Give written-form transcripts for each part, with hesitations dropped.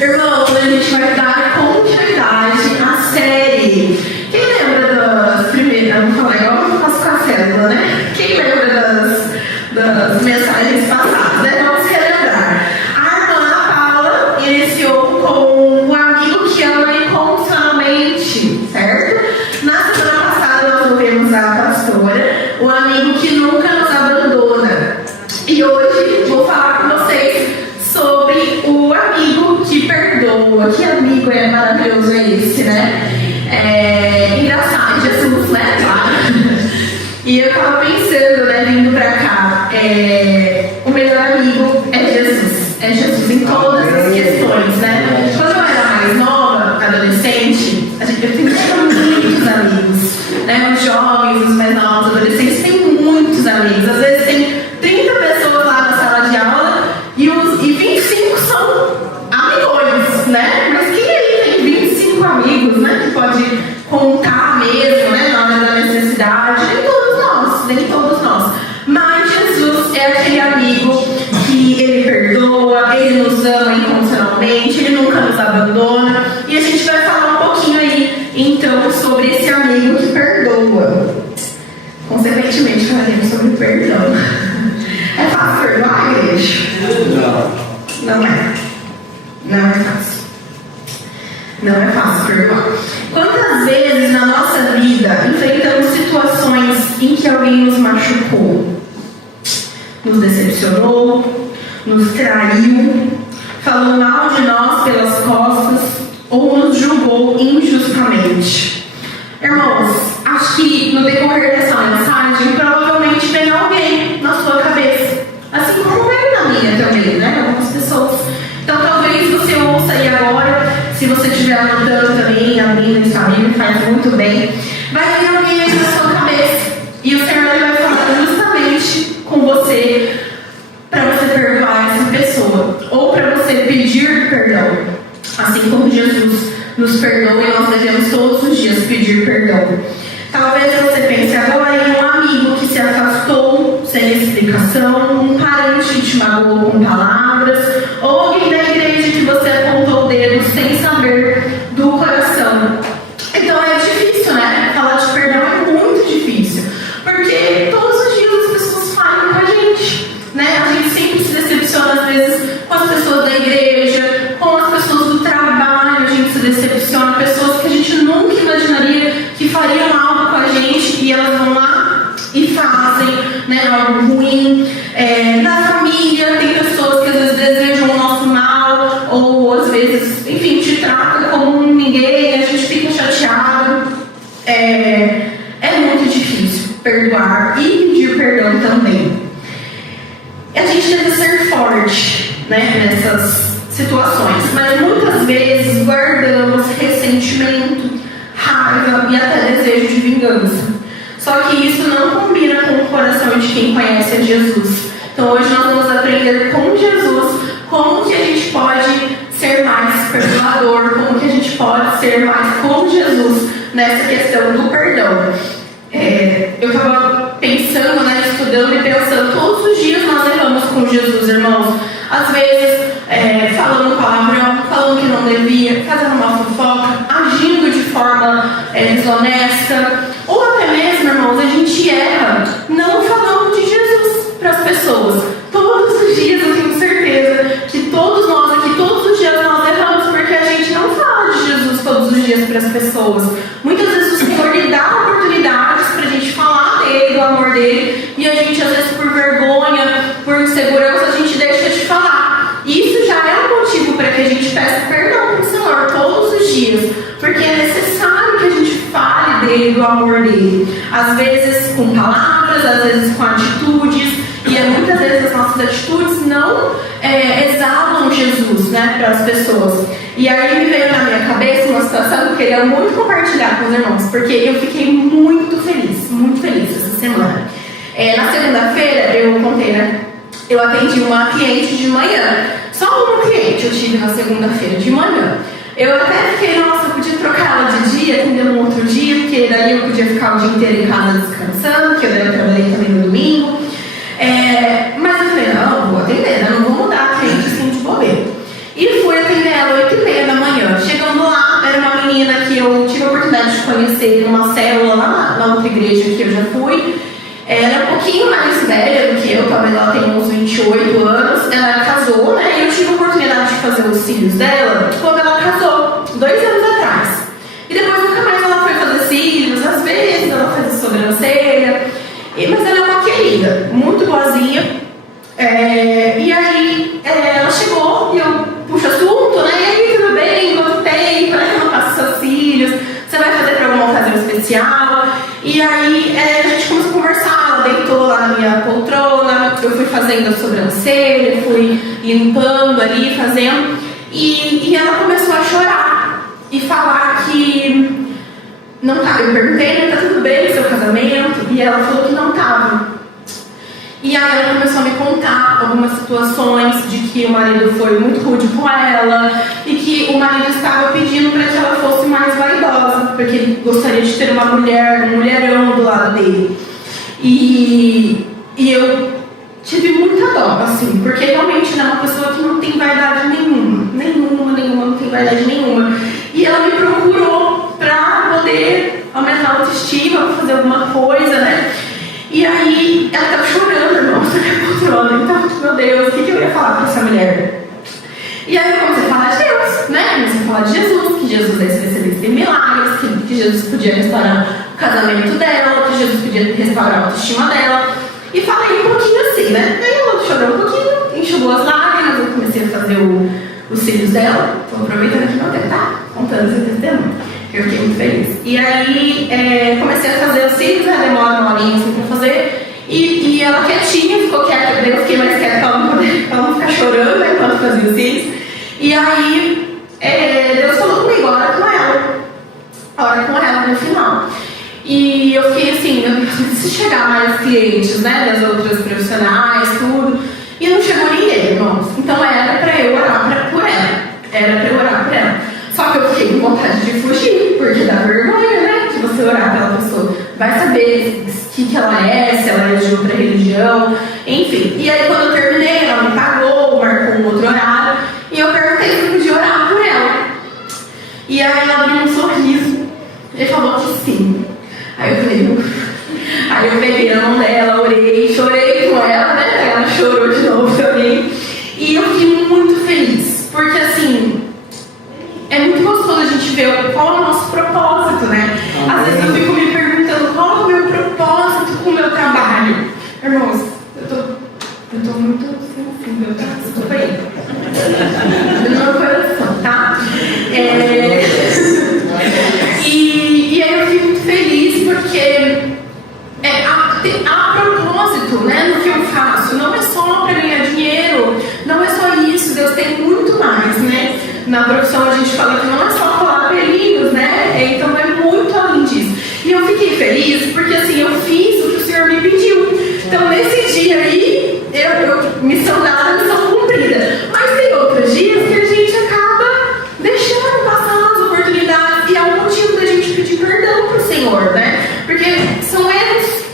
Irmãos, a gente vai dar continuidade à série. Quem lembra das primeiras... Vamos falar igual eu faço com a célula, né? Quem lembra das mensagens passadas, né? Vamos relembrar. A irmã Paula iniciou com o amigo que ama incondicionalmente, certo? Na semana passada nós ouvimos a pastora, o amigo que nunca nos abandona. E hoje vou falar com vocês sobre o amigo que perdoa. Que amigo é maravilhoso esse, né? É engraçado, Jesus, né? Claro. E eu tava pensando, né, vindo pra cá, o melhor amigo é Jesus. É Jesus em todas as questões, né? Quando eu era mais nova, adolescente, eu tinha muitos amigos, né? Os jovens, os mais novos, os adolescentes têm muitos amigos. Às vezes tem 30 pessoas lá na sala de aula e 25 são amigões, né? Mas quem aí tem 25 amigos, né? Que pode contar mesmo, né? Na hora da necessidade. Nem todos nós. Mas Jesus é aquele amigo que ele perdoa, ele nos ama incondicionalmente, ele nunca nos abandona. E a gente vai falar um pouquinho aí, então, sobre esse amigo que perdoa. Consequentemente, falaremos sobre perdão. É fácil perdoar, igreja? Não é. Não é fácil. Não é fácil perdoar. Quantas vezes na nossa vida enfrentamos situações em que alguém nos machucou, nos decepcionou, nos traiu, falou mal de nós pelas costas ou nos julgou injustamente? Irmãos, acho que no decorrer dessa mensagem provavelmente vem alguém na sua cabeça, assim como veio na minha também, né? Algumas pessoas. Então talvez você ouça aí agora, se você estiver anotando também, abrindo sua Bíblia, faz muito bem. Vai vir alguém aí na sua cabeça e o Senhor vai falar justamente com você para você perdoar essa pessoa ou para você pedir perdão. Assim como Jesus nos perdoa e nós devemos todos os dias pedir perdão. Talvez você pense agora em um amigo que se afastou sem explicação, um parente que te magoou com palavras, ou alguém da igreja que você apontou o dedo sem saber do coração. Então é difícil, né? Falar de perdão é muito difícil, porque todos os dias as pessoas falham com a gente, né? A gente sempre se decepciona às vezes com as pessoas da igreja, com as pessoas do trabalho, a gente se decepciona, pessoas que a gente nunca imaginaria que fariam algo com a gente e elas vão lá e fazem, né, algo ruim. Na família tem pessoas que às vezes desejam o nosso mal ou às vezes, enfim, te tratam como ninguém, a gente fica chateado. É muito difícil perdoar e pedir perdão também. A gente deve ser forte, né, nessas situações, mas muitas vezes guardamos ressentimento, raiva e até desejo de vingança. Só que isso não combina com o coração de quem conhece a Jesus. Então hoje nós vamos aprender com Jesus como que a gente pode ser mais perdoador, como que a gente pode ser mais como Jesus nessa questão do perdão. Eu estava pensando, né, estudando e pensando, todos os dias nós erramos com Jesus, irmãos. Às vezes falando palavrão, falando que não devia, fazendo uma fofoca, agindo de forma desonesta, ou até mesmo, irmãos, a gente erra não falando de Jesus para as pessoas. Todos os dias eu tenho certeza que todos nós aqui, todos os dias nós erramos porque a gente não fala de Jesus todos os dias para as pessoas. Muitas vezes o Senhor lhe dá oportunidades para a gente falar dele, do amor dele, e a gente às vezes por vergonha, por insegurança, a gente deixa de falar. E isso já é um motivo para que a gente peça perdão para o Senhor todos os dias, porque é necessário que a gente fale dele, do amor dele. Às vezes com palavras, às vezes com atitudes, e muitas vezes as nossas atitudes não exalam Jesus, né, para as pessoas. E aí me veio na minha cabeça uma situação que eu queria muito compartilhar com os irmãos, porque eu fiquei muito feliz essa semana. Na segunda-feira, eu contei, né? Eu atendi uma cliente de manhã. Só uma cliente eu tive na segunda-feira de manhã. Eu até fiquei, nossa, eu podia trocar ela de dia, atender um outro dia, porque daí eu podia ficar o dia inteiro em casa descansando, porque eu trabalhei também no domingo. Mas eu falei, não, vou atender, né? Não vou mudar a cliente assim de bobeira. E fui atender ela menina que eu tive a oportunidade de conhecer numa célula lá na outra igreja que eu já fui. Ela é um pouquinho mais velha do que eu, talvez ela tenha uns 28 anos. Ela casou, né? E eu tive a oportunidade de fazer os cílios dela quando ela casou, 2 anos atrás. E depois nunca mais ela foi fazer cílios, às vezes ela faz a sobrancelha. Mas ela é uma querida, muito boazinha. E aí ela chegou e eu puxo assunto, né? E aí, tudo bem? Quanto tempo? Né? Eu não faço seus cílios? Você vai fazer para alguma ocasião especial? E aí a gente começou a conversar. Ela deitou lá na minha poltrona. Eu fui fazendo a sobrancelha, fui limpando ali, fazendo. E ela começou a chorar e falar que não tá. Eu perguntei, né? Tá tudo bem seu casamento? E ela falou que não tava. E aí ela começou a me contar algumas situações de que o marido foi muito rude com ela e que o marido estava pedindo para que ela fosse mais vaidosa, porque ele gostaria de ter uma mulher, um mulherão do lado dele. E eu tive muita dó, assim, porque realmente ela é uma pessoa que não tem vaidade nenhuma, não tem vaidade nenhuma. E ela me procurou para poder aumentar a autoestima, para fazer alguma coisa, né? E aí, ela estava chorando, irmão, sobre a poltrona. Então, meu Deus, o que eu ia falar para essa mulher? E aí, eu comecei a falar de Deus, né? Comecei a falar de Jesus, que Jesus é especialista em milagres, que Jesus podia restaurar o casamento dela, que Jesus podia restaurar a autoestima dela. E falei um pouquinho assim, né? Aí ela chorou um pouquinho, enxugou as lágrimas, eu comecei a fazer os cílios dela. Estou aproveitando aqui para tentar, contando esse testemunho. Eu fiquei muito feliz. E aí, comecei a fazer os cílios, né? Demora uma horinha assim pra fazer. E ela quietinha, ficou quieta. Daí eu fiquei mais quieta pra ela não ficar chorando, né? Enquanto fazia os cílios. E aí, Deus falou comigo, ora com ela no final. E eu fiquei assim, eu preciso chegar mais clientes, né? Das outras profissionais, tudo. E não chegou ninguém, irmãos. Então era pra eu orar por ela. Só que eu fiquei com vontade de fugir, porque dá vergonha, né? De você orar pela pessoa. Vai saber o que ela é, se ela é de outra religião, enfim. E aí, quando eu terminei, ela me pagou, marcou um outro horário, e eu perguntei se eu podia orar por ela. E aí, ela abriu um sorriso, e falou que sim. Aí eu peguei a mão dela, orei, chorei com ela, né? Ela chorou de novo também. E eu fiquei muito feliz, porque assim, é muito gostoso a gente ver qual é o nosso propósito, né? Às vezes eu fico me perguntando qual é o meu propósito com o meu trabalho. Irmãos, eu tô muito sensível, tá? Desculpa aí. Do meu coração, tá? E aí eu fico muito feliz porque há propósito, né, no que eu faço. Não é só para ganhar dinheiro, não é só isso. Deus tem muito mais, né? Na profissão a gente fala que não é só colar pelinhos, né? Então é muito além disso. E eu fiquei feliz porque assim, eu fiz o que o Senhor me pediu. Então nesse dia aí, missão dada, missão cumprida. Mas tem outros dias que a gente acaba deixando passar as oportunidades. E é um motivo da gente pedir perdão pro Senhor, né? Porque são erros.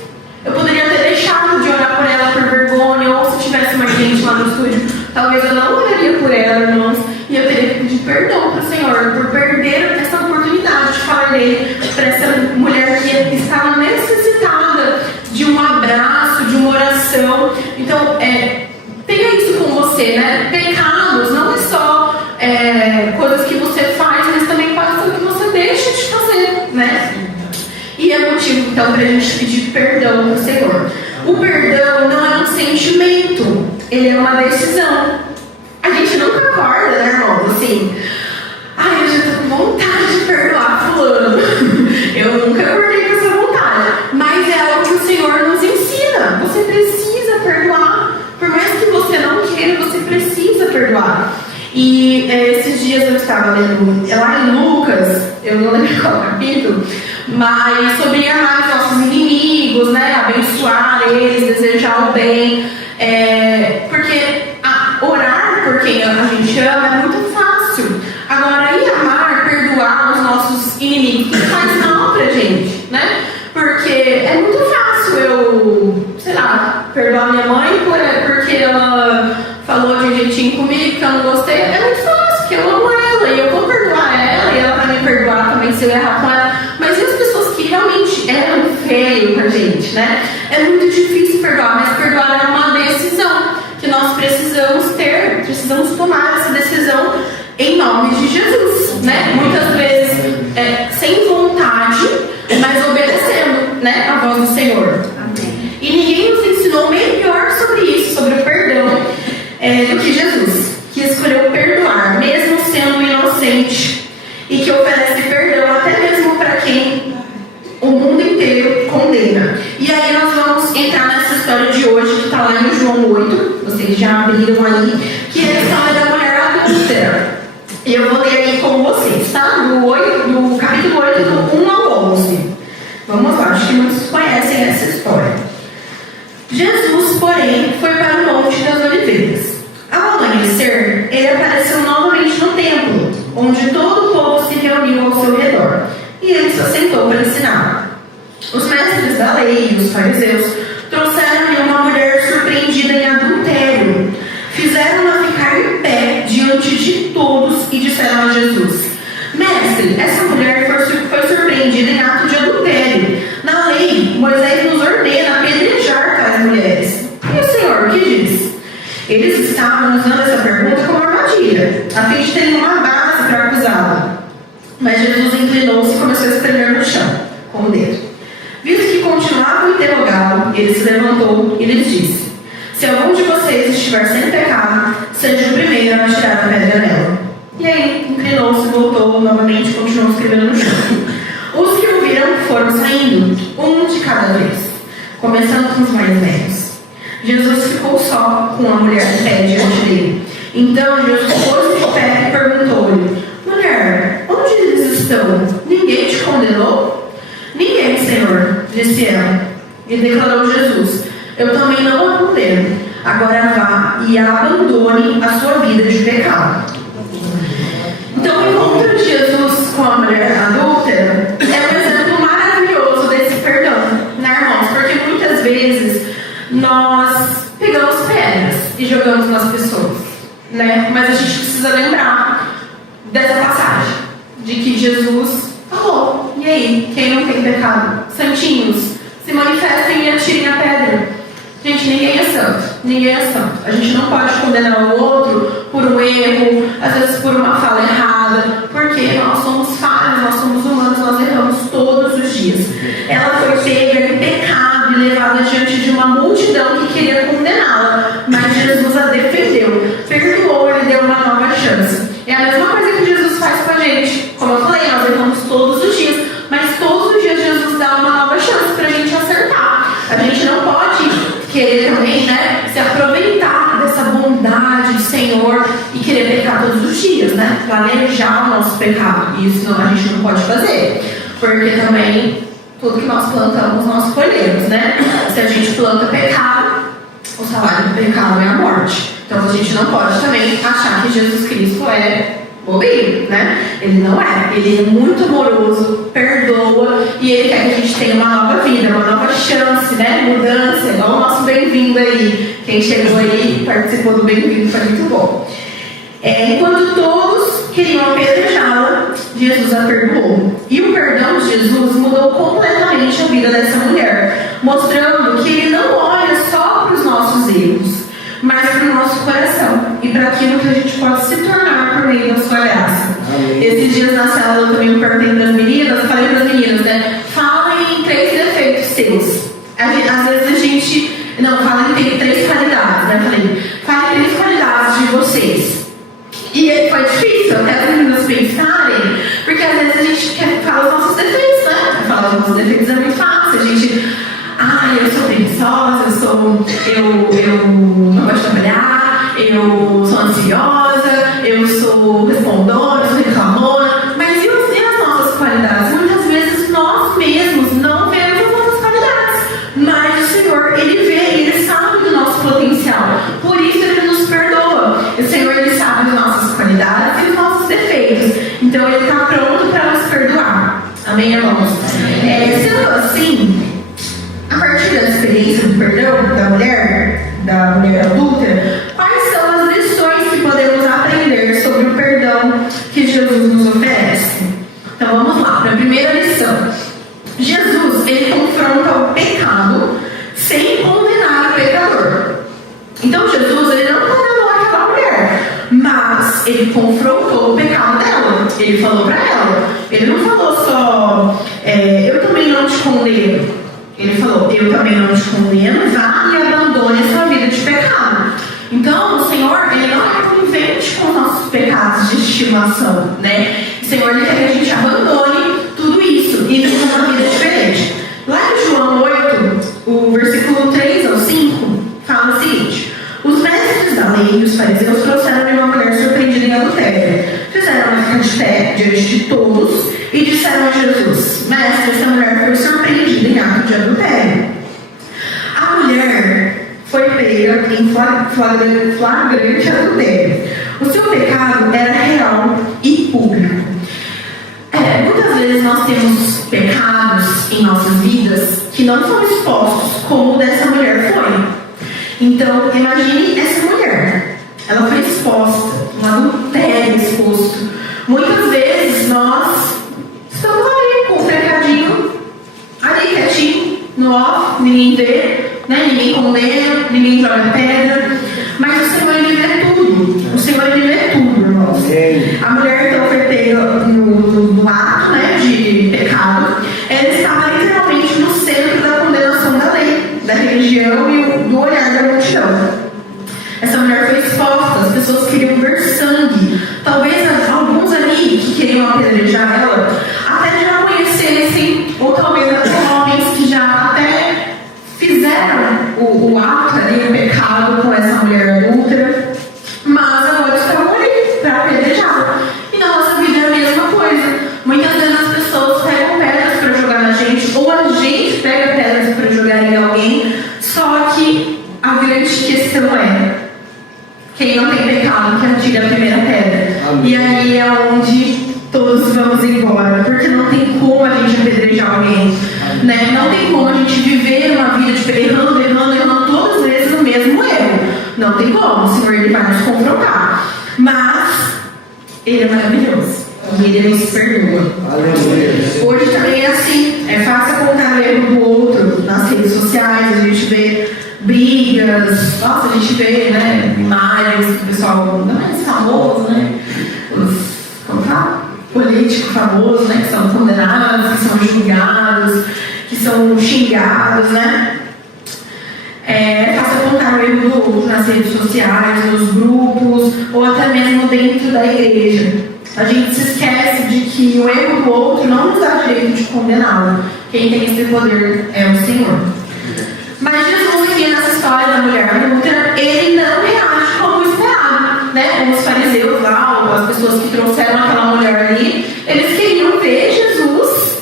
Eu poderia ter deixado de orar por ela por vergonha, ou se tivesse mais gente lá no estúdio, talvez eu não oraria por ela, irmãos. E eu teria que pedir perdão para o Senhor por perder essa oportunidade de falar dele para essa mulher que estava necessitada de um abraço, de uma oração. Então, tenha isso com você, né? Pecados não é só coisas que você faz, mas também coisas que você deixa de fazer, né? E é motivo, então, para a gente pedir perdão para o Senhor. O perdão não é um sentimento, ele é uma decisão. A gente nunca acorda, né, irmão? Assim, eu já tô com vontade de perdoar fulano. Eu nunca acordei com essa vontade. Mas é algo que o Senhor nos ensina. Você precisa perdoar. Por mais que você não queira, você precisa perdoar. E esses dias eu estava lendo lá em Lucas, eu não lembro qual capítulo, mas sobre amar os nossos inimigos, né? Abençoar eles, desejar o bem. Porque orar por quem a gente ama é muito fácil. Agora, e amar, perdoar os nossos inimigos? Que faz mal pra gente, né? Porque é muito fácil eu, sei lá, perdoar minha mãe porque ela falou de um jeitinho comigo que eu não gostei. É muito fácil, porque eu amo ela e eu vou perdoar ela e ela vai me perdoar meio com a gente, né? É muito difícil perdoar, mas perdoar é uma decisão que nós precisamos ter, precisamos tomar essa decisão em nome de Jesus, né? Muitas vezes sem vontade, mas obedecendo, né, a voz do Senhor. E ninguém nos ensinou melhor sobre isso, sobre o perdão, do que Jesus, que escolheu perdoar, mesmo sendo inocente, e que oferece perdão até mesmo para quem o mundo inteiro condena. E aí nós vamos entrar nessa história de hoje, que está lá em João 8, vocês já abriram aí, que é a história da mulher adúltera. E eu vou ler aí com vocês, tá? No capítulo 8, do 1 ao 11. Vamos lá, acho que muitos conhecem essa história. Jesus, porém, foi para o Monte das Oliveiras. Ao amanhecer, ele apareceu novamente no templo, onde todo o povo se reuniu ao seu redor, e ele se assentou para ensinar. Os mestres da lei e os fariseus trouxeram-lhe uma mulher surpreendida em adultério. Fizeram-na ficar em pé diante de todos e disseram a Jesus: Mestre, essa mulher foi surpreendida em ato de adultério. Na lei, Moisés nos ordena apedrejar tais mulheres. E o Senhor, o que diz? Eles estavam usando essa pergunta como armadilha, a fim de terem uma base para acusá-la. Mas Jesus inclinou-se e começou a escrever no chão, com o dedo. Visto que continuavam a interrogá-lo, ele se levantou e lhes disse: Se algum de vocês estiver sem pecado, seja o primeiro a atirar a pedra nela. E aí, inclinou-se, voltou novamente e continuou escrevendo no chão. Os que o viram foram saindo, um de cada vez, começando com os mais velhos. Jesus ficou só com a mulher em pé diante dele. Então Jesus pôs-se de pé e perguntou-lhe: Mulher, onde eles estão? Ninguém te condenou? Ninguém, Senhor, disse ela. E declarou Jesus: Eu também não a condeno. Agora vá e abandone a sua vida de pecado. Então, o encontro de Jesus com a mulher adúltera é um exemplo maravilhoso desse perdão, né, irmãos? Porque muitas vezes nós pegamos pedras e jogamos nas pessoas, né? Mas a gente precisa lembrar dessa passagem, de que Jesus falou: E aí, quem não tem pecado? Santinhos, se manifestem e atirem a pedra. Gente, ninguém é santo. Ninguém é santo. A gente não pode condenar o outro por um erro, às vezes por uma fala errada, porque nós somos falhos, nós somos humanos, nós erramos todos os dias. Ela foi pega em pecado e levada diante de uma multidão que queria condená-la, mas Jesus a defendeu, perdoou, ele deu uma nova chance. É a mesma coisa que Jesus faz com a gente. Como eu falei, nós erramos todos os dias, mas todos os dias Jesus dá uma nova chance para a gente acertar. A gente não pode querer também, né, se aproveitar dessa bondade do Senhor e querer pecar todos os dias, né? Planejar o nosso pecado. Isso a gente não pode fazer, porque também tudo que nós plantamos, nós colhemos, né? Se a gente planta pecado, o salário do pecado é a morte. Então a gente não pode também achar que Jesus Cristo é bobinho, né? Ele não é. Ele é muito amoroso, perdoa, e ele quer que a gente tenha uma nova vida, uma nova chance, né? Mudança, igual o nosso bem-vindo aí. Quem chegou aí, participou do bem-vindo, foi muito bom. Enquanto todos queriam apedrejá-la, Jesus a perdoou. E o perdão de Jesus mudou completamente a vida dessa mulher, mostrando que ele não olha só para os nossos erros, mas para o nosso coração e para aquilo que a gente pode se tornar por meio da sua graça. Esses dias na sala eu também perguntei para as meninas, falei para as meninas, né? Falem em 3 defeitos seus. Às vezes a gente não fala em 3 qualidades, né? Falem 3 qualidades de vocês. E foi difícil até as meninas pensarem, porque às vezes a gente quer falar os nossos defeitos, né? Falar os nossos defeitos é muito fácil. A gente, eu sou preguiçosa, eu não gosto de trabalhar, eu sou ansiosa, eu sou respondona, eu sou reclamona. Mas e as nossas qualidades? Muitas vezes nós mesmos não vemos as nossas qualidades, mas o Senhor, Ele vê, Ele sabe do nosso potencial, por isso Ele nos perdoa. O Senhor, Ele sabe das nossas qualidades e dos nossos defeitos, então Ele está pronto para nos perdoar. Amém, irmãos? Sendo assim, a partir da experiência do perdão da mulher adúltera, quais são as lições que podemos aprender sobre o perdão que Jesus nos oferece? Então vamos lá, para a primeira lição. Jesus, ele confronta o ele confrontou o pecado dela. Ele falou para ela. Ele não falou só, eu também não te condeno. Ele falou, eu também não te condeno, vá e abandone a sua vida de pecado. Então, o Senhor, Ele não é conivente com os nossos pecados de estimação, né? O Senhor, Ele quer que a gente abandone tudo isso e viva uma vida diferente. Lá em João 8, o versículo 3 ao 5, fala o seguinte: os mestres da lei e os fariseus trouxeram-lhe uma mulher surpreendida em adultério. Fizeram-na ficar de pé diante de todos e disseram a Jesus: Mestre, essa mulher foi surpreendida em ato de adultério. A mulher foi pega em flagrante adultério. O seu pecado era real e público. Muitas vezes nós temos pecados em nossas vidas que não são expostos como o dessa mulher foi. Então, imagine essa mulher. Ela foi exposta, um adultério exposto. Muitas vezes nós estamos ali com o pecadinho, ali quietinho, no off, ninguém vê, né? Ninguém condena, ninguém joga pedra. Mas o Senhor, Ele vê tudo. O Senhor, Ele vê tudo, irmãos. A mulher então foi pega no ato, né, de pecado. Ela estava literalmente no centro da condenação da lei, da religião e do olhar da multidão. Essa mulher foi exposta, as pessoas queriam ver sangue. Talvez alguns ali que queriam apedrejar ela até já conhecessem, ou talvez até homens que já até fizeram o ato ali, o pecado com essa mulher adúltera, mas agora estavam ali para apedrejá-la. E na nossa vida é a mesma coisa. Muitas vezes as pessoas pegam pedras para jogar na gente, ou a gente pega pedras para jogar em alguém, só que a grande questão é: quem não tem pecado que atire a primeira pedra. Amém. E aí é onde todos vamos embora, porque não tem como a gente apedrejar alguém, né? Não tem como a gente viver uma vida de errando todas as vezes no mesmo erro. Não tem como. O Senhor, Ele vai nos confrontar, mas Ele é maravilhoso e Ele nos perdoa. Aleluia. Hoje também é assim, é fácil apontar o erro do outro nas redes sociais. A gente vê brigas, nossa, a gente vê, né, imagens do pessoal mais famoso, né, como fala? Político famoso, né, que são condenados, que são julgados, que são xingados, né. É fácil apontar o erro do outro nas redes sociais, nos grupos, ou até mesmo dentro da igreja. A gente se esquece de que o erro do outro não nos dá direito de condená-lo. Quem tem esse poder é o Senhor. Mas Jesus, aqui nessa história da mulher adúltera, Ele não reage como esperado, né? Como os fariseus lá, ou as pessoas que trouxeram aquela mulher ali, eles queriam ver Jesus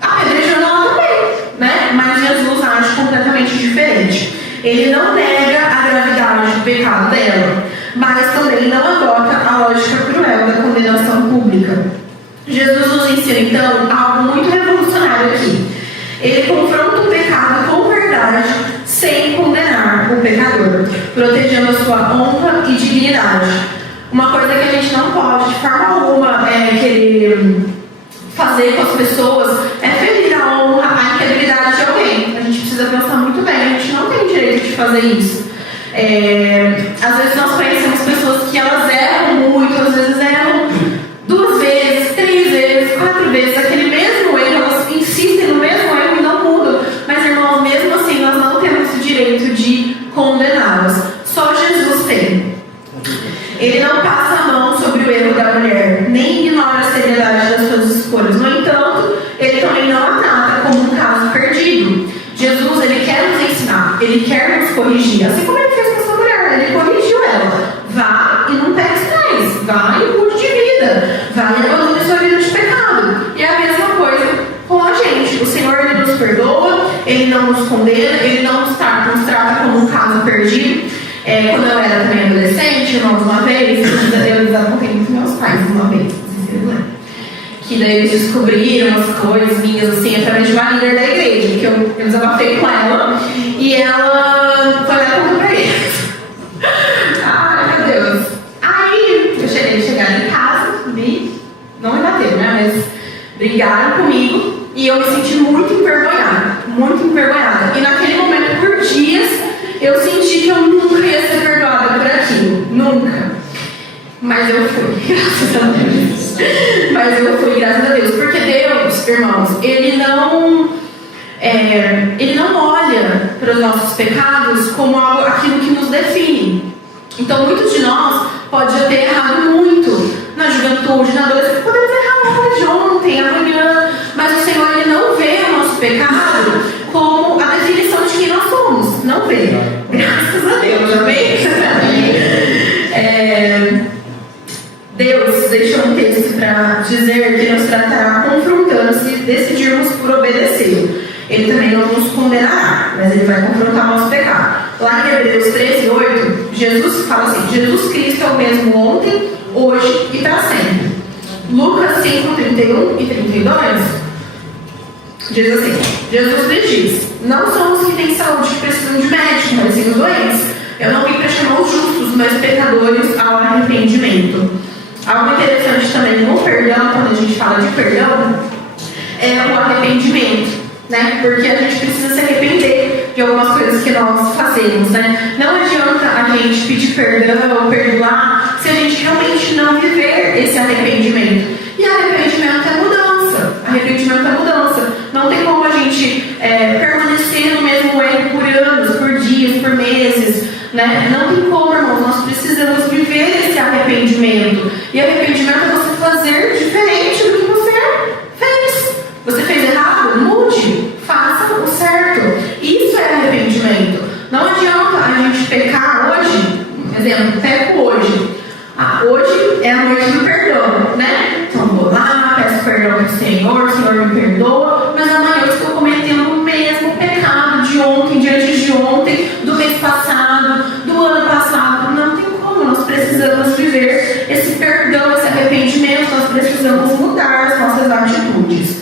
apedrejando ela também, né? Mas Jesus age completamente diferente. Ele não nega a gravidade do pecado dela, mas também não adota a lógica cruel da condenação pública. Jesus nos ensina, então, algo muito revolucionário aqui. Ele confronta o pecado com verdade, sem condenar o pecador, protegendo a sua honra e dignidade. Uma coisa que a gente não pode, de forma alguma, querer fazer com as pessoas é ferir a honra, a integridade de alguém. A gente precisa pensar muito bem, a gente não tem direito de fazer isso. Às vezes nós conhecemos pessoas que elas erram muito, às vezes erram 2 vezes, 3 vezes, 4 vezes, aquele mesmo erro, elas insistem no mesmo erro e não mudam. Mas, irmãos, mesmo assim, nós não temos o direito de condená-las. Só Jesus tem. Ele não passa a mão sobre o erro da mulher, nem ignora a seriedade das suas escolhas. No entanto, Ele também não a trata como um caso perdido. Jesus, Ele quer nos ensinar, Ele quer nos corrigir. Assim como Ele fez com essa mulher, Ele corrigiu ela. Vá e não pegue mais. Vá e mude de vida. Vá e abandone sua vida de pecado. E é a mesma coisa com a gente. O Senhor, Ele nos perdoa, Ele não nos condena, Ele não nos trata como um caso perdido. Quando eu era também adolescente, irmãos, uma vez, eu desapontei muito meus pais uma vez, não sei se vocês lembram. Que daí eles descobriram as coisas minhas, assim, através de uma líder da igreja, que eu desabafei com ela, e ela foi lá e contou pra eles. Ai, meu Deus. Aí, eu chegaram em casa, não me bateram, né, mas brigaram comigo, e eu me senti muito envergonhada. E naquele momento, por dias, eu senti que eu nunca ia ser perdoada por aquilo. Nunca. Mas eu fui, graças a Deus. Mas eu fui, graças a Deus. Porque Deus, irmãos, Ele não olha para os nossos pecados como aquilo que nos define. Então, muitos de nós podem já ter errado muito na juventude, na adolescência. Podemos errar hoje, ontem, amanhã. Mas o Senhor, Ele não vê o nosso pecado como a definição de quem nós somos. Não vê. Graças a Deus, amém? Deus deixou um texto para dizer que nos tratará confrontando se decidirmos por obedecer. Ele também não nos condenará, mas Ele vai confrontar o nosso pecado. Lá em Hebreus 13:8, Jesus fala assim: Jesus Cristo é o mesmo ontem, hoje e para sempre. Lucas 5:31 e 32 diz assim: Jesus lhes diz: não são os que têm saúde que precisam de médico, mas sim os doentes. Eu não vim para chamar os justos, mas pecadores ao arrependimento. Algo interessante também no perdão, quando a gente fala de perdão, é o arrependimento, né? Porque a gente precisa se arrepender de algumas coisas que nós fazemos, né? Não adianta a gente pedir perdão ou perdoar se a gente realmente não viver esse arrependimento. E arrependimento é mudança. Arrependimento é mudança. Não tem como a gente permanecer no mesmo erro por anos, por dias, por meses, né? Não tem como, irmãos. Nós precisamos viver esse arrependimento. E arrependimento é você fazer diferente do que você fez. Você fez errado? Mude. Faça o certo. Isso é arrependimento. Não adianta a gente pecar hoje. Por exemplo, peco hoje. Hoje é a noite do perdão, né? Então vou lá, peço perdão para o Senhor me perdoa. Mas amanhã eu estou cometendo o mesmo pecado de ontem, de antes de ontem, do mês passado, do ano passado. Não tem como. Nós precisamos viver esse perdão, esse arrependimento. Nós precisamos mudar as nossas atitudes.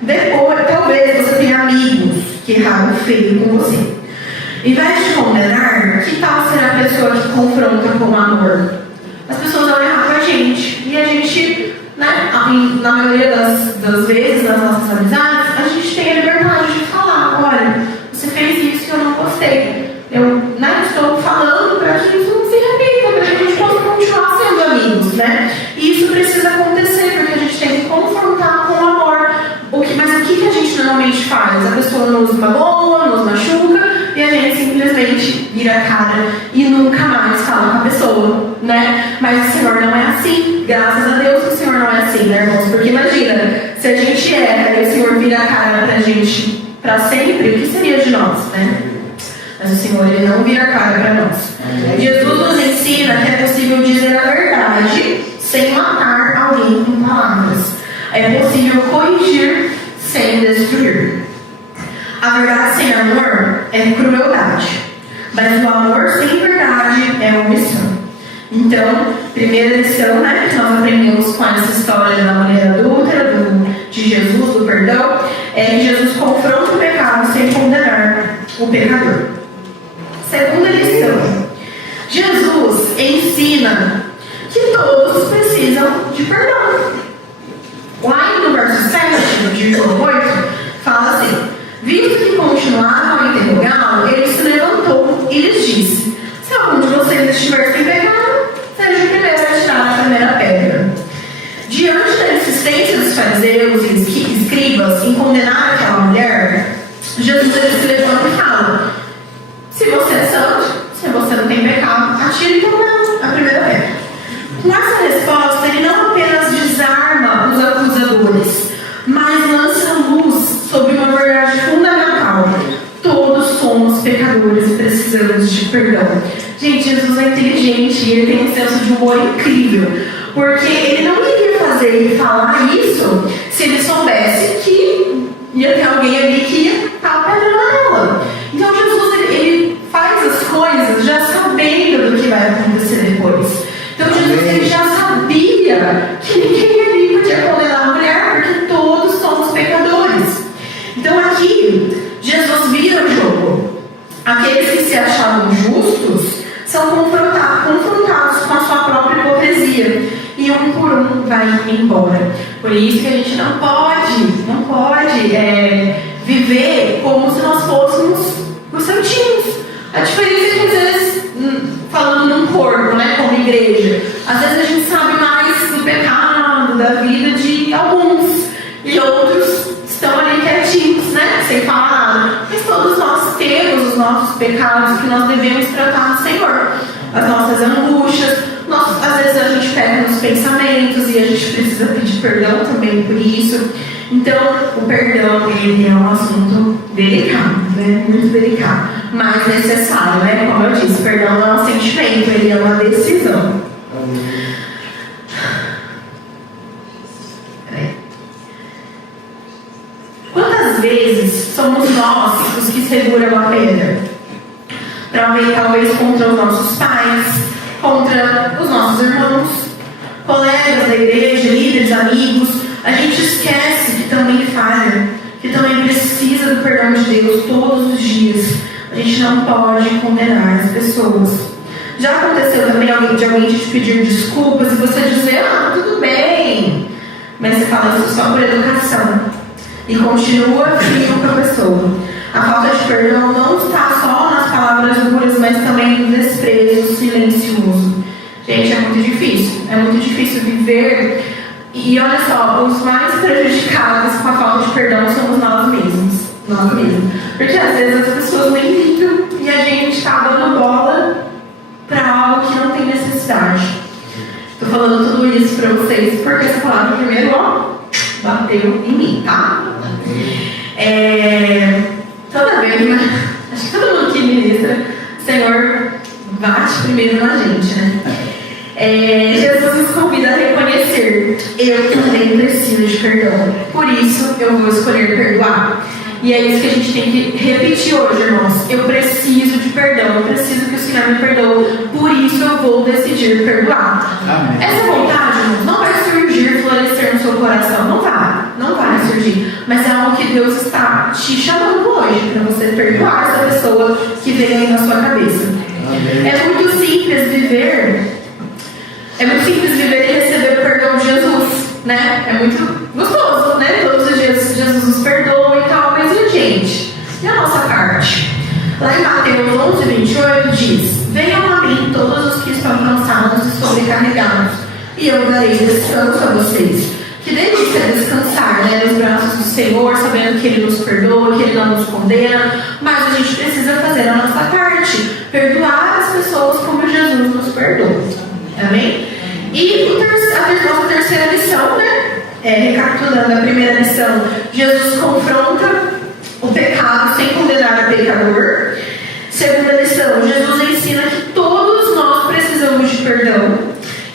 Depois, talvez você tenha amigos que erraram feio com você. Em vez de condenar, que tal ser a pessoa que confronta com amor? As pessoas vão errar com a gente. E a gente, né, na maioria das vezes, nas nossas amizades, a gente tem a liberdade de falar: olha, você fez isso que eu não gostei. Eu estou falando para que isso não se repita, para que a gente possa continuar sendo amigos, né? E isso precisa acontecer, porque a gente tem que confrontar com amor. Mas o que a gente normalmente faz? A pessoa nos magoa, nos machuca, e a gente simplesmente vira a cara e nunca mais fala com a pessoa, né? Mas o Senhor não é assim. Graças a Deus que o Senhor não é assim, né, irmãos? Porque imagina, se a gente erra e o Senhor vira a cara pra gente pra sempre, o que seria de nós, né? Mas o Senhor, Ele não vira a cara para nós. Jesus nos ensina que é possível dizer a verdade sem matar alguém com palavras. É possível corrigir sem destruir. A verdade sem amor é crueldade, mas o amor sem verdade é omissão. Então, primeira lição, né, que nós aprendemos com essa história da mulher adúltera, de Jesus, do perdão, é que Jesus confronta o pecado sem condenar o pecador. Segunda lição: Jesus ensina que todos precisam de perdão. Lá no verso 7, no versículo 8, fala assim: visto que continuavam a interrogá-lo, ele se levantou e lhes disse: se algum de vocês estiver sem pecado, seja o primeiro a tirar a primeira pedra. Diante da insistência dos fariseus e escribas em condenar aquela mulher, Jesus se levanta e fala: se você é santo, se você não tem pecado, atire então a primeira pedra. Com essa resposta, ele não apenas desarma os acusadores, mas lança luz sobre uma verdade fundamental: todos somos pecadores e precisamos de perdão. Gente, Jesus é inteligente e ele tem um senso de humor incrível, porque ele não iria fazer e falar isso se ele soubesse que ia ter alguém ali que ia estar pedrando ela. Então Jesus ele faz as coisas já sabendo do que vai acontecer depois. Então Jesus ele já sabia que ninguém ali podia condenar a mulher, porque todos somos pecadores. Então aqui Jesus vira o jogo. Aqueles que se achavam justos são confrontados com a sua própria hipocrisia, e um por um vai embora. Por isso que a gente não pode viver como se nós fôssemos os santinhos. A diferença é que às vezes falando num corpo, né, como igreja. Às vezes a gente sabe mais do pecado, da vida de alguns, e outros estão ali quietinhos, né, sem falar nada. Mas todos nós temos os nossos pecados que nós devemos tratar no Senhor. As nossas angústias, às vezes a gente pega nos pensamentos e a gente precisa pedir perdão também por isso. Então, o perdão, ele é um assunto delicado, né? Muito delicado, mas necessário, né? Como eu disse, perdão não é um sentimento, ele é uma decisão. Quantas vezes somos nós os que seguram a pedra? Talvez contra os nossos pais, contra os nossos irmãos, colegas da igreja, líderes, amigos. A gente esquece que também falha, que também precisa do perdão de Deus todos os dias. A gente não pode condenar as pessoas. Já aconteceu também de alguém te pedir desculpas e você dizer, tudo bem, mas você fala isso só por educação e continua frio com a pessoa. A falta de perdão não está só nas palavras duras, mas também no desprezo silencioso. Gente, é muito difícil viver. E olha só, os mais prejudicados com a falta de perdão somos nós mesmos. Porque às vezes as pessoas nem ligam e a gente está dando bola para algo que não tem necessidade. Estou falando tudo isso para vocês porque essa palavra primeiro, bateu em mim, tá? Toda vez, né? Acho que todo mundo que ministra, o Senhor bate primeiro na gente, né? Jesus nos convida a reconhecer: eu também preciso de perdão, por isso eu vou escolher perdoar. E é isso que a gente tem que repetir hoje, irmãos. Eu preciso de perdão, eu preciso que o Senhor me perdoe, por isso eu vou decidir perdoar. Amém. Essa vontade, irmãos, não vai surgir, florescer no seu coração, não vai surgir, mas é algo que Deus está te chamando hoje, para você perdoar essa pessoa que vem aí na sua cabeça. Amém. É muito simples viver e receber o perdão de Jesus, né? É muito gostoso, né? Todos os dias Jesus nos perdoa e tal, mas e a gente? E a nossa parte? Lá em Mateus 11:28 diz: venham a mim todos os que estão cansados e sobrecarregados, e eu darei descanso a vocês. Que delícia descansar, né? Nos braços do Senhor, sabendo que Ele nos perdoa, que Ele não nos condena, mas a gente precisa fazer a nossa parte, perdoar as pessoas como Jesus nos perdoa. Amém? E a nossa terceira lição, né? Recapitulando a primeira lição, Jesus confronta o pecado sem condenar o pecador. Segunda lição, Jesus ensina que todos nós precisamos de perdão.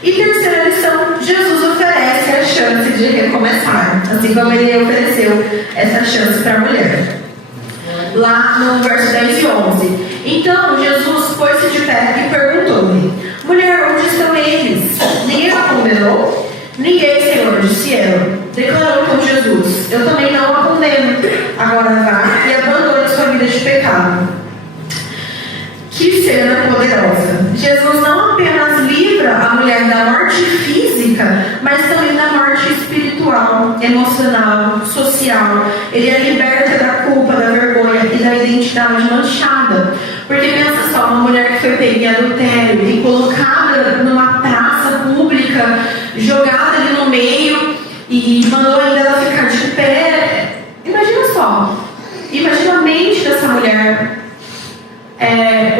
E terceira lição, Jesus oferece a chance de recomeçar, assim como Ele ofereceu essa chance para a mulher. Lá no verso 10 e 11. Então Jesus pôs-se de pé e perguntou-lhe: mulher, onde estão eles? Ninguém a condenou? Ninguém, Senhor, disse ela. Declarou então Jesus: eu também não a condeno. Agora vá e abandone sua vida de pecado. Que cena poderosa! Jesus não apenas livra a mulher da morte física, mas também da morte espiritual, emocional, social. Ele a liberta da culpa, da vergonha e da identidade manchada. Porque pensa só, uma mulher que foi pega em adultério e colocada numa praça pública, jogada ali no meio e mandou ainda ela ficar de pé. Imagina só, imagina a mente dessa mulher.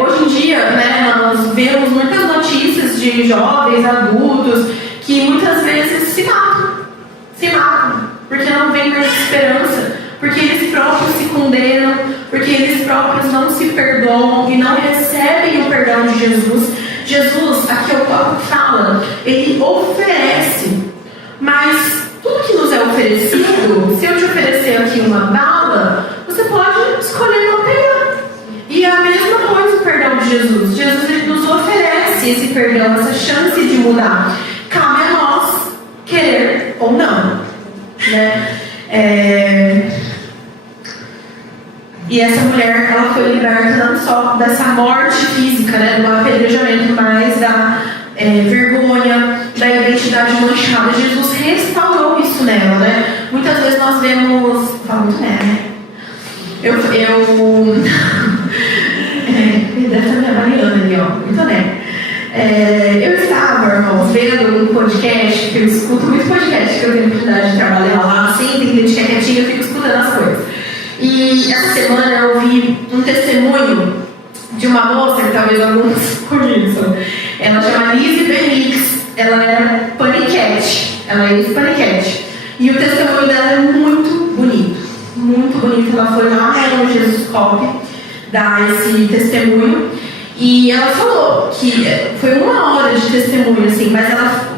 Hoje em dia, né, nós vemos muitas notícias de jovens, adultos, que muitas vezes se matam, porque não vem mais esperança, porque eles próprios se condenam, porque eles próprios não se perdoam e não recebem o perdão de Jesus. Jesus, aqui o próprio fala, Ele oferece, mas tudo que nos é oferecido, se eu te oferecer aqui uma bala, você pode escolher não pegar. E é a mesma coisa o perdão de Jesus. Jesus, Ele nos oferece esse perdão, essa chance de mudar. Cabe a nós querer ou não, né? E essa mulher, ela foi liberta não só dessa morte física, né, do apedrejamento, mas da vergonha, da identidade manchada. Jesus restaurou isso nela, né? Muitas vezes nós vemos... Fala muito né? Deve estar me avaliando ali, ó. Muito né? Eu estava, irmãos, vendo um podcast, que eu escuto muito podcast, que eu tenho a oportunidade de trabalhar lá, sempre tem gente que é quietinha, eu fico escutando as coisas. E essa semana eu vi um testemunho de uma moça, que talvez alguns conheçam. Ela chama Lizzie Benix, ela é paniquete, ela é ex-paniquete. E o testemunho dela é muito bonito, muito bonito. Ela foi lá no Jesus Pop dar esse testemunho. E ela falou que foi 1 hora de testemunho, assim, mas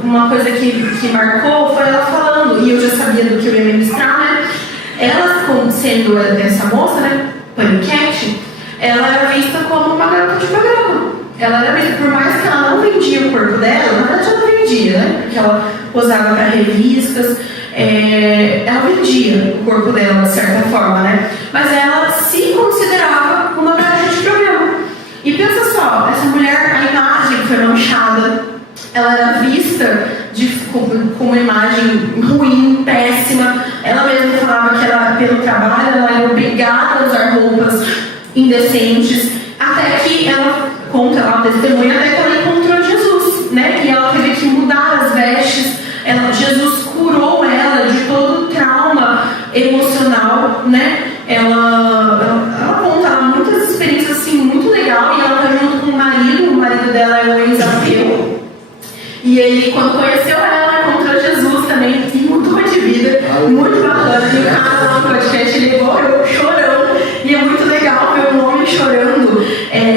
uma coisa que marcou foi ela falando, e eu já sabia do que eu ia ministrar, né? Ela, sendo essa moça, né, paniquete, ela era vista como uma garota de programa. Ela era vista, por mais que ela não vendia o corpo dela, na verdade ela vendia, né? Porque ela posava para revistas, ela vendia o corpo dela, de certa forma, né? Mas ela se considerava uma garota de programa. E pensa só, essa mulher, a imagem foi manchada, ela era vista com uma imagem ruim, péssima. Ela mesma falava que ela, pelo trabalho, ela era obrigada a usar roupas indecentes, até que ela conta lá o testemunho, até que ela encontrou Jesus, né? E ela teve que mudar as vestes. Jesus curou ela de todo o trauma emocional, né? Ela conta lá muitas experiências assim, muito legal. E ela tá junto com o marido dela é um ex-ateu. E ele, quando conheceu ela, encontrou Jesus também, e mudou de vida, muito bacana. E o cara lá no podcast, ele levou eu chorando, e é muito legal ver um homem chorando,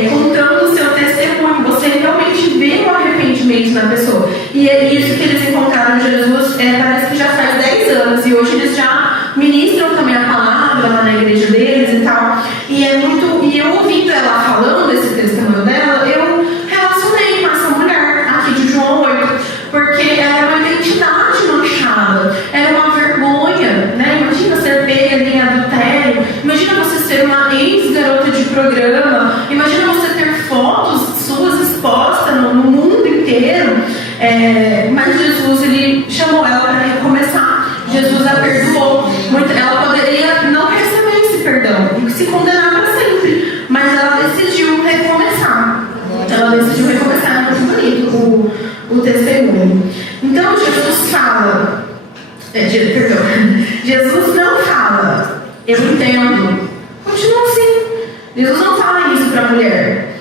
contando o seu testemunho. Você realmente vê o arrependimento na pessoa. E é isso que eles encontraram em Jesus, parece que já faz 10 anos, e hoje eles já ministram também a palavra lá na igreja deles e tal. E eu ouvindo ela falando esse testemunho dela, eu relacionei com essa mulher aqui de João 8, porque era uma identidade manchada, era uma vergonha, né? Imagina ser pega ali em adultério, imagina você ser uma ex-garota de programa, imagina você ter fotos suas expostas no mundo inteiro. Mas Jesus, ele chamou ela para recomeçar. Jesus a perdoou. Ela poderia não receber esse perdão e se condenar para sempre, mas ela decidiu recomeçar. É muito bonito o testemunho. Então Jesus fala, Jesus não fala, eu entendo, continua assim. Jesus não fala isso para a mulher.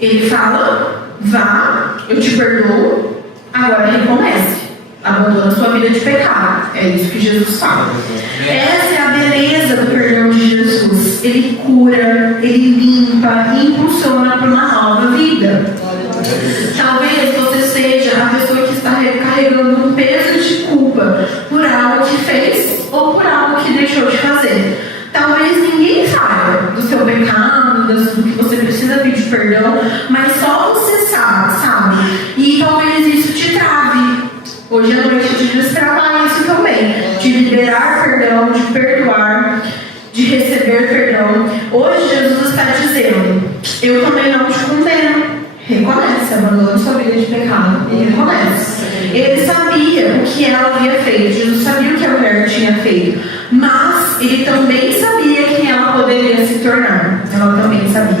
Ele fala, vá, eu te perdoo, agora recomece. Abandona sua vida de pecado. É isso que Jesus fala. Essa é a beleza do perdão de Jesus. Ele cura, ele limpa e impulsiona para uma nova vida. Talvez você seja a pessoa que está carregando um peso de culpa por algo que fez ou por algo que deixou de fazer. Talvez ninguém saiba do seu pecado, do que você precisa pedir perdão, mas só você sabe. E talvez isso te trave. Hoje à noite a gente destravar isso também, de liberar perdão, de perdoar, de receber perdão. Hoje Jesus está dizendo, eu também não te condeno. Reconhece, abandona sua vida de pecado e reconhece. Ele sabia o que ela havia feito, Jesus sabia o que a mulher tinha feito, mas ele também sabia quem ela poderia se tornar. Ela também sabia.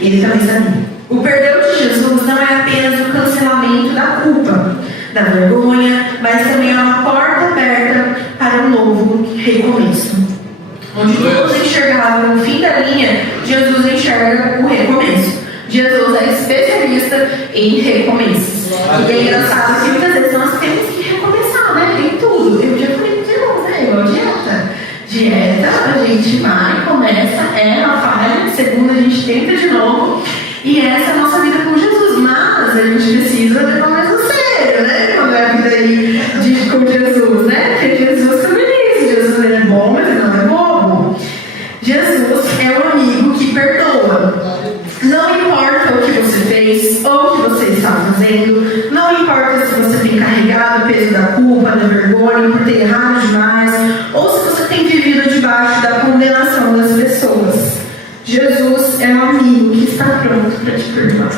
Ele também sabia. O perdão de Jesus não é apenas o cancelamento da culpa, da vergonha, mas também é uma porta aberta para um novo recomeço. Onde todos enxergavam o fim da linha, Jesus enxerga o recomeço. Jesus é especialista em recomeços. E é engraçado que muitas vezes nós temos que recomeçar, né? Em tudo. Eu já falei com os irmãos, né? Igual dieta. Dieta, a gente vai, começa, falha, segunda a gente tenta de novo. E essa é a nossa vida com Jesus. Mas a gente precisa levar mais a sério, né? Quando é a vida aí com Jesus, né? Porque Jesus também diz, Jesus ele é bom, mas ele não é bobo. Jesus é o amigo que perdoa. Não importa o que você fez ou o que você está fazendo, não importa se você tem carregado o peso da culpa, da vergonha, por ter errado demais, ou se você tem vivido debaixo da condenação das pessoas. Jesus é um amigo que está pronto para te perdoar.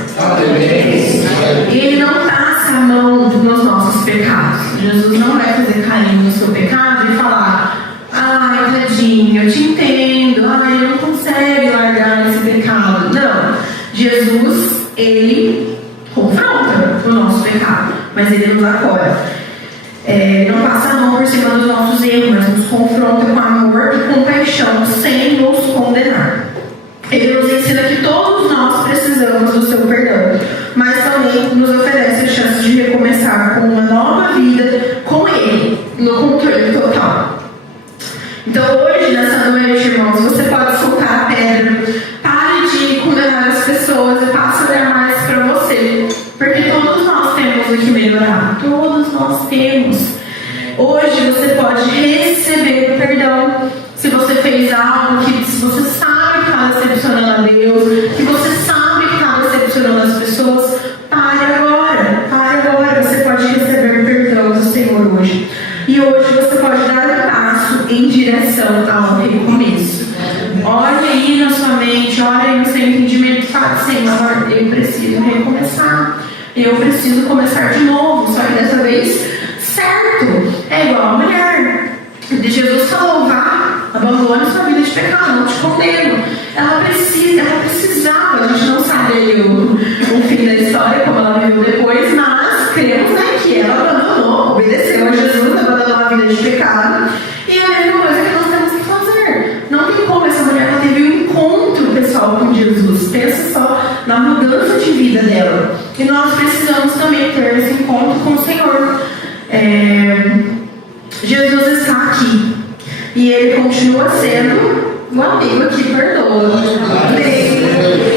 Ele não passa a mão nos nossos pecados. Jesus não vai fazer carinho no seu pecado e falar, ai, tadinho, eu te entendo, ai, ele não consegue largar esse pecado. Não. Jesus, ele confronta. mas Ele nos acolhe. Não passa a mão por cima dos nossos erros, mas nos confronta com amor e compaixão, sem nos condenar. Ele nos ensina que todos nós precisamos do seu perdão, mas também nos oferece a chance de recomeçar com uma nova vida com Ele, no controle total. Então hoje, nessa noite, irmãos, você pode soltar a pedra, pare de condenar as pessoas e passe a olhar mais para você, porque todos nós temos o que melhorar, todos nós temos. Hoje você pode receber o perdão se você fez algo que se você sabe que está decepcionando a Deus, que você sabe que está decepcionando as pessoas, pare agora, você pode receber o perdão do Senhor hoje. E hoje você pode dar um passo em direção ao recomeço. Olhe aí na sua mente, olhe aí no seu entendimento e fale: Senhor, eu preciso recomeçar. Eu preciso começar de novo, só que dessa vez certo. É igual a mulher. Jesus falou: vá, abandone sua vida de pecado, não te condeno. Ela precisava, a gente não sabe aí o fim da história, como ela viveu depois, mas cremos que ela abandonou, obedeceu a Jesus, abandonou a vida de pecado. E é a mesma coisa que nós temos que fazer. Não tem como, essa mulher ela teve um encontro pessoal com Jesus. Pensa só na mudança de vida dela. E nós precisamos também ter esse encontro com o Senhor. Jesus está aqui e Ele continua sendo um amigo que perdoa.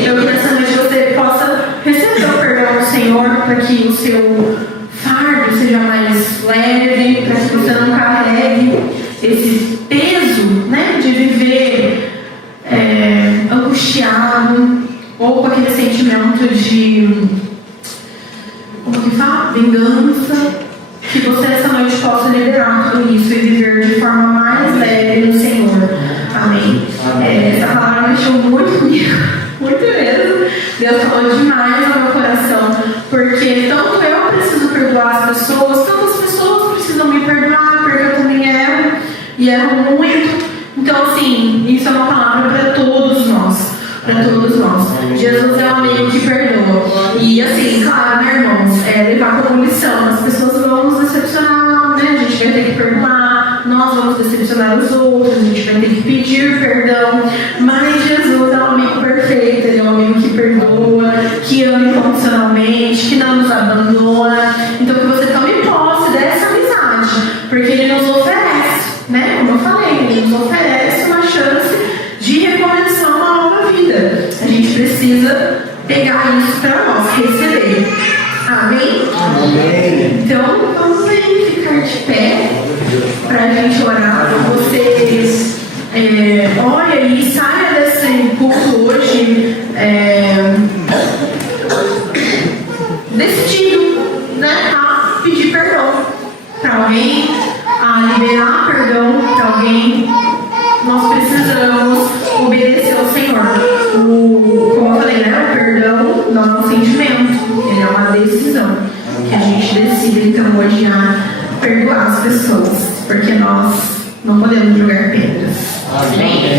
Eu queria saber que você possa receber o perdão do Senhor, para que o seu fardo seja mais leve, para que você não carregue esse peso, né, de viver angustiado ou com aquele sentimento de, como que fala? Vingança. Que você essa noite possa liberar tudo isso e viver de forma mais leve no Senhor. Amém. Essa palavra mexeu muito comigo, muito mesmo. Deus falou demais no meu coração, porque tanto eu preciso perdoar as pessoas, tanto as pessoas precisam me perdoar, porque eu também erro e erro muito. Então, assim, isso é uma palavra para todos nós. Para todos nós. Jesus é um amigo que perdoa. E assim, claro, né, irmãos, levar como lição. As pessoas vão nos decepcionar, né? A gente vai ter que perdoar, nós vamos decepcionar os outros, a gente vai ter que pedir perdão. Mas Jesus é um amigo perfeito, Ele é um amigo que perdoa, que ama incondicionalmente, que não nos abandona. Então que você tome posse dessa amizade, porque Ele nos oferece, né? Como eu falei, Ele nos oferece uma chance de recomeçar uma nova vida. A gente precisa pegar isso para nós, receber. Amém? Amém. Então, vamos aí ficar de pé para a gente orar por vocês. Olha aí, saia desse culto hoje decidido, né, a pedir perdão para alguém, a liberar perdão para alguém. Nós precisamos obedecer ao Senhor. Como eu falei, né? O perdão não é um sentimento, ele é uma decisão. Que a gente decide, então, hoje a perdoar as pessoas, porque nós não podemos jogar pedras. Amém.